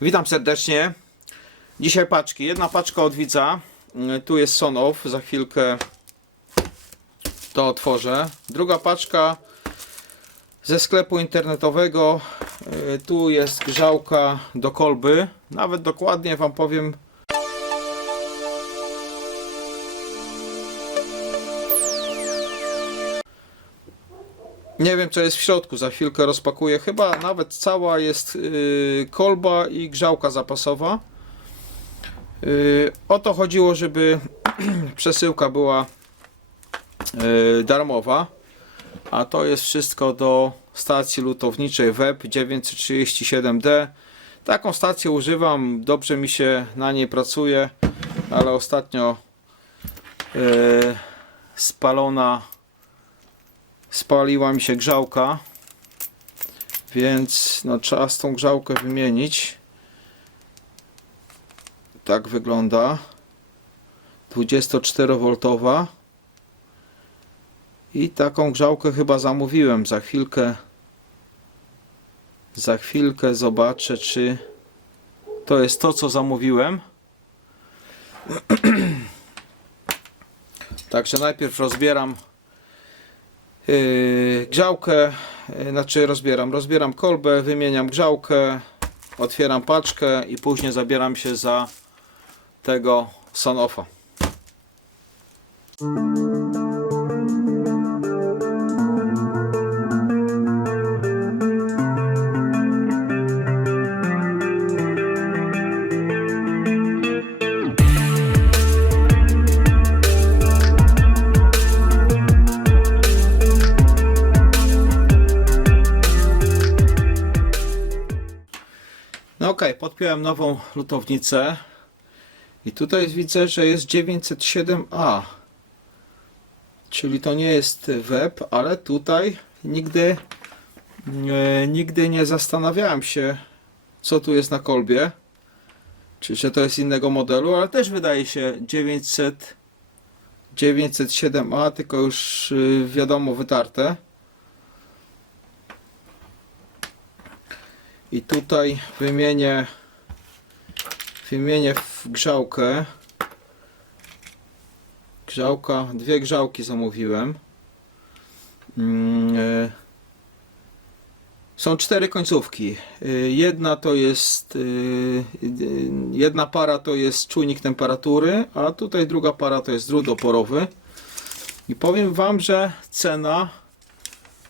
Witam serdecznie. Dzisiaj paczki. Jedna paczka od widza. Y, Tu jest son off. Za chwilkę to otworzę. Druga paczka ze sklepu internetowego. Y, Tu jest grzałka do kolby. Nawet dokładnie Wam powiem. Nie wiem co jest w środku, za chwilkę rozpakuję. Chyba nawet cała jest yy, kolba i grzałka zapasowa. Yy, o to chodziło, żeby przesyłka była yy, darmowa. A to jest wszystko do stacji lutowniczej WEB 937D. Taką stację używam, dobrze mi się na niej pracuje, ale ostatnio spalona spaliła mi się grzałka więc no, trzeba tą grzałkę wymienić. Tak wygląda. 24V i taką grzałkę chyba zamówiłem za chwilkę. Za chwilkę zobaczę czy to jest to co zamówiłem. Także najpierw rozbieram grzałkę, yy, znaczy rozbieram, rozbieram kolbę, wymieniam grzałkę, otwieram paczkę i później zabieram się za tego Sonofa. Podpiąłem nową lutownicę i tutaj widzę, że jest 907A. Czyli to nie jest web, ale tutaj nigdy e, nigdy nie zastanawiałem się co tu jest na kolbie. Czy że to jest innego modelu, ale też wydaje się 900 907A, tylko już y, wiadomo wytarte. I tutaj wymienię wymienię w grzałkę. Grzałka, dwie grzałki zamówiłem. Mm, e, Są cztery końcówki. E, Jedna to jest e, jedna para to jest czujnik temperatury, a tutaj druga para to jest drut oporowy. I powiem wam, że cena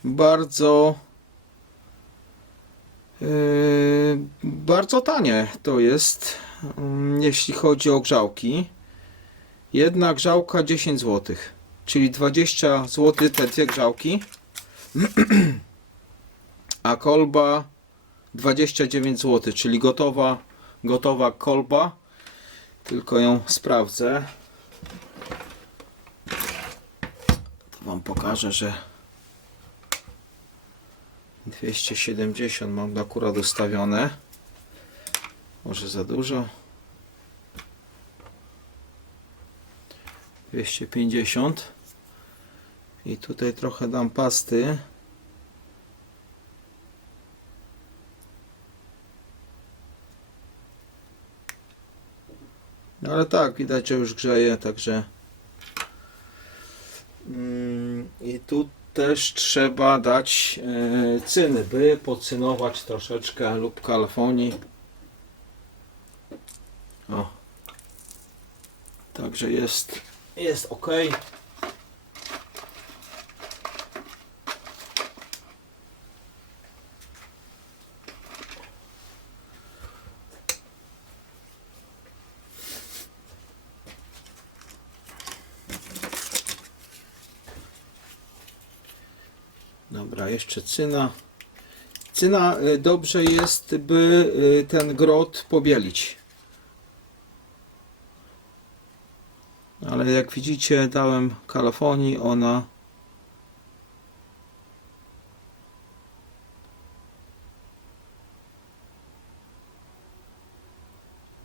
bardzo bardzo tanie to jest, mm, jeśli chodzi o grzałki. Jedna grzałka 10 zł, czyli 20 zł te dwie grzałki, a kolba 29 zł, czyli gotowa, gotowa kolba. Tylko ją sprawdzę. To Wam pokażę, że 270 mam akurat ustawione. Może za dużo. 250. I tutaj trochę dam pasty. No ale tak, widać, że już grzeje, także mm, i tu też trzeba dać e, cyny, by podcynować troszeczkę lub kalafonii. O. Także jest, jest ok. Dobra, jeszcze cyna. Cyna y, dobrze jest, by y, ten grot pobielić. Ale jak widzicie, dałem kalafonii, ona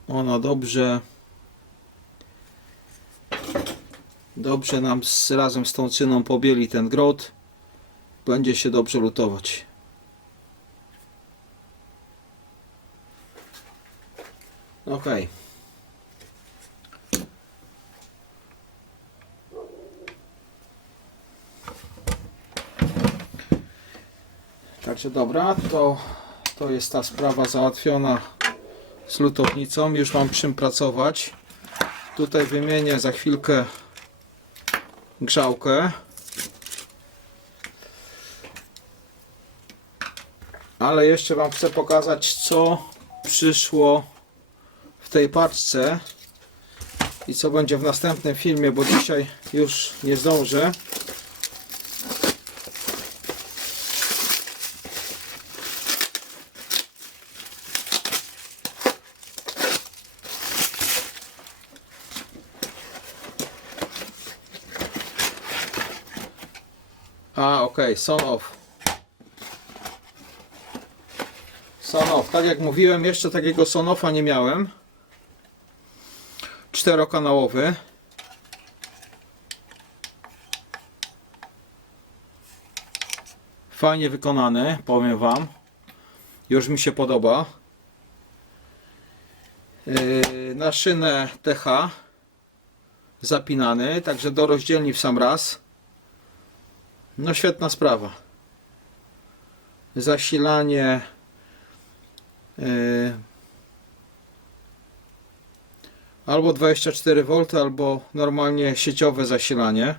ona dobrze dobrze nam z, razem z tą cyną pobieli ten grot będzie się dobrze lutować. Okej. Także dobra, to, to jest ta sprawa załatwiona z lutownicą. Już mam czym pracować. Tutaj wymienię za chwilkę grzałkę. Ale jeszcze Wam chcę pokazać, co przyszło w tej paczce i co będzie w następnym filmie, bo dzisiaj już nie zdążę. A, okej, son off. Son off. Tak jak mówiłem, jeszcze takiego son offa nie miałem. Czterokanałowy. Fajnie wykonany, powiem Wam. Już mi się podoba. Yy, na szynę TH zapinany, także do rozdzielni w sam raz. No świetna sprawa. Zasilanie albo 24V, albo normalnie sieciowe zasilanie.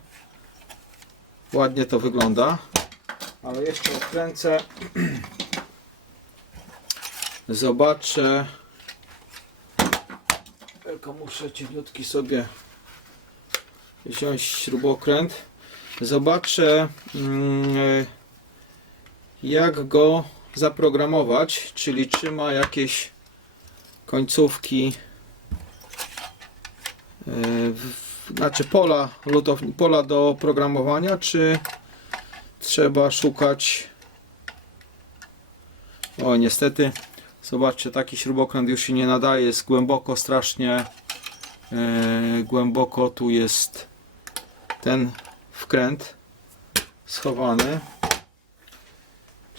Ładnie to wygląda. Ale jeszcze odkręcę. Zobaczę. Tylko muszę cieniutki sobie wziąć śrubokręt. Zobaczę mm, jak go zaprogramować, czyli czy ma jakieś końcówki yy, znaczy pola, pola do programowania, czy trzeba szukać? O niestety zobaczcie taki śrubokręt już się nie nadaje jest głęboko strasznie yy, głęboko tu jest ten wkręt schowany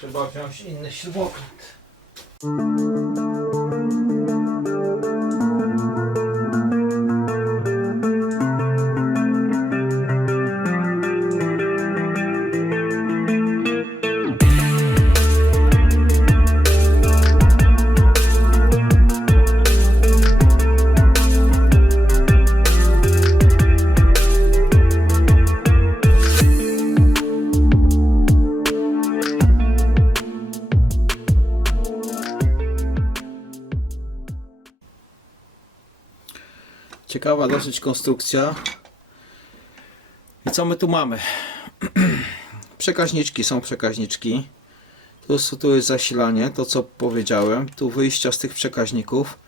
trzeba wziąć inny śrubokręt Ciekawa dosyć konstrukcja. I co my tu mamy? Przekaźniczki są przekaźniczki. Tu, tu jest zasilanie, to co powiedziałem. Tu wyjścia z tych przekaźników.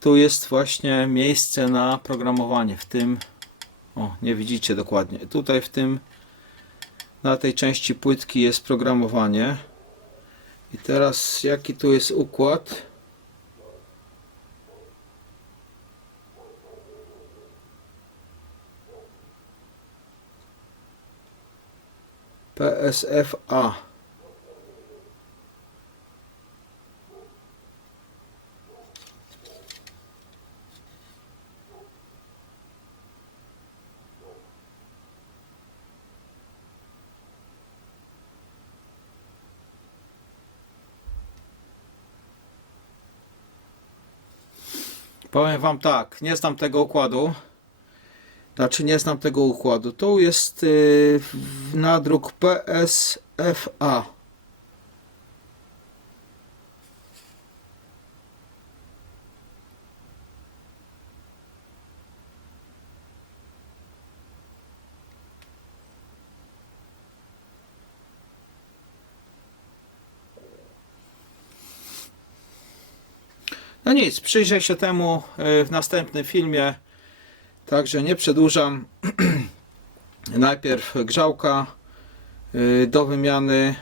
Tu jest właśnie miejsce na programowanie. W tym, o nie widzicie dokładnie. Tutaj w tym, na tej części płytki jest programowanie. I teraz jaki tu jest układ? PSFA. Powiem Wam tak, nie znam tego układu. Znaczy nie znam tego układu. Tu jest yy, nadruk PSFA. No nic, przyjrzę się temu yy, w następnym filmie. Także nie przedłużam. Najpierw grzałka y, do wymiany,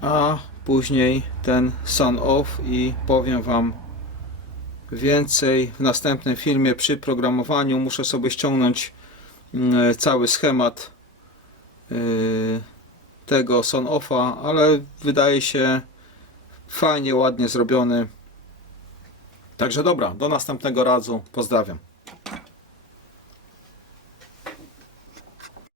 a później ten sun off i powiem Wam więcej w następnym filmie przy programowaniu. Muszę sobie ściągnąć y, cały schemat y, tego sun offa, ale wydaje się fajnie, ładnie zrobiony. Także dobra, do następnego razu. Pozdrawiam.